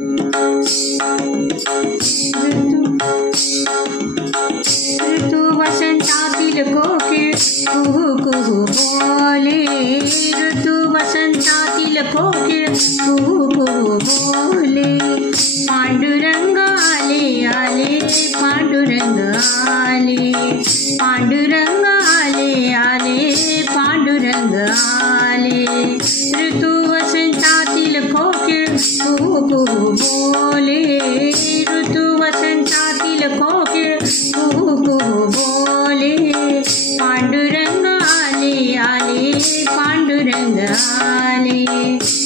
ऋतू वसंतातील कोकिळ कुहू कुहू बोले, ऋतू वसंतातील कोकिळ कुहू कुहू बोले. पांडुरंग आले आले पांडुरंग आले, पांडुरंग आले आले पांडुरंग आले. ऋतू वसंतातील कोकिळ कुहू कुहू बोले, ऋतू वसंतातील कोकिळ कुहू कुहू बोले. पांडुरंग आले आले पांडुरंग आले,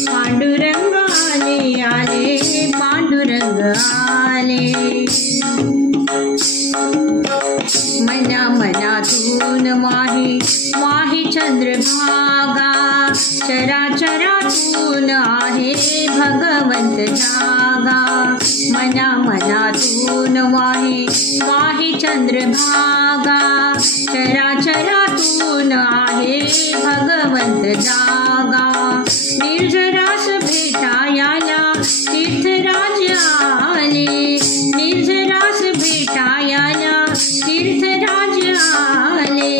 पांडुरंग आले आले पांडुरंग आले. मना मनातून वाहे वाहे चंद्रभागा, चराचरातून आहे भगवंत जागा. मना मनातून वाहे वाहे चंद्रभागा, चराचरातून आहे भगवंत जागा. निर्जरास भेटायाला तीर्थराज आले, निर्जरास भेटायाला तीर्थराज आले.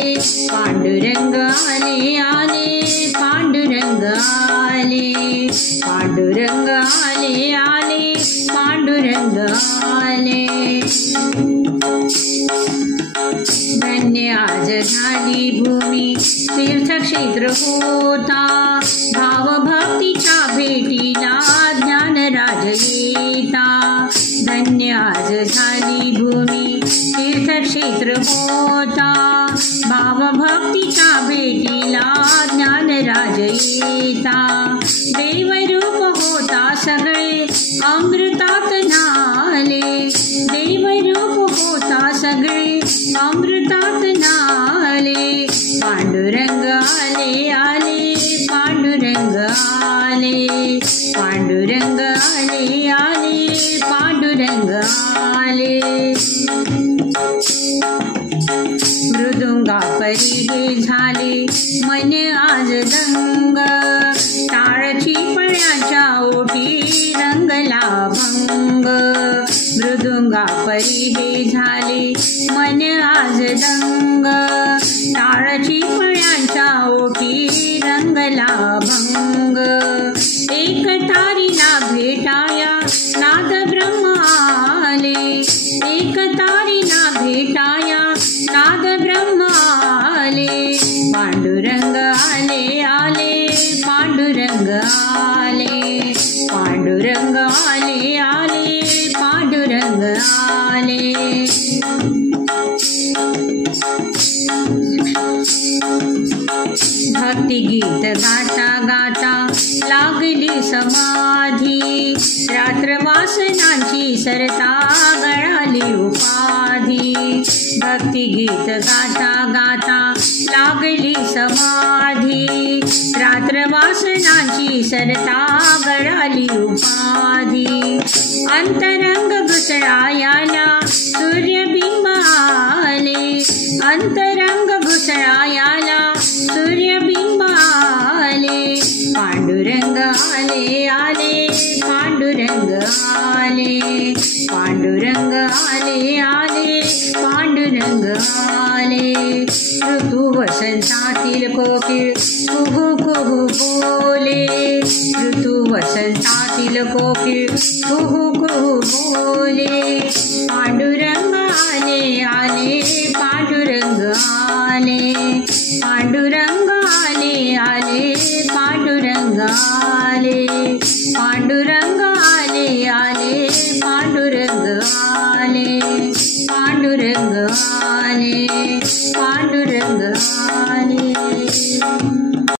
पांडुरंग आले आले पांडुरंग आले, पांडुरंग आले आले पांडुरंग आले. धन्य आज झाली भूमी तीर्थक्षेत्र होता, भावभक्तीच्या भेटीला ज्ञानराज येता. धन्य आज झाली भूमी तीर्थक्षेत्र होता, भावभक्तीच्या भेटीला ज्ञानराज येता. देवरूप होता सगळे अमृतात नाले, देवरूप होता सगळे अमृतात नाले. पांडुरंग आले आले पांडुरंग आले, पांडुरंग आले आले पांडुरंग आले. मृदुंगा परी हे झाले मन आज दंग, टाळची पळ्याच्या ओठी रंगला भंग. मृदुंगा परी हे झाले मन आज दंग, टाळची पळ्याच्या ओठी रंगला भंग. एक तारीला भेटाया नाद ब्रह्म आले, एक तारीला भेटाया नाद ब्रह्म आले. पांडुरंग आले आले पांडुरंग आले, पांडुरंग आले आले पांडुरंग आले. भक्ती गीत गाता गाता लागली समाधी, रात्र वासनांची सरता गळाली उपाधी. भक्ती गीत गाता गाता लागली समाधी, रात्र वासनांची सरता गळाली उपाधी. अंतरंग घुसळायाला सूर्यबिंब आले, अंतरंग घुसळायाला सूर्यबिंब आले. पांडुरंग आले आले पांडुरंग आले, पांडुरंग आले आले पांडुरंग आले. ऋतू वसंतातील कोकिळ कुहू कुहू बोले, ऋतू वसंतातील कोकिळ कुहू कुहू बोले. पांडुरंग आले आले पांडुरंग आले, पांडुरंग आले आले पांडुरंग आले. पांडुरंग आले आले पांडुरंग आले, पांडुरंग आले पांडुरंग आले.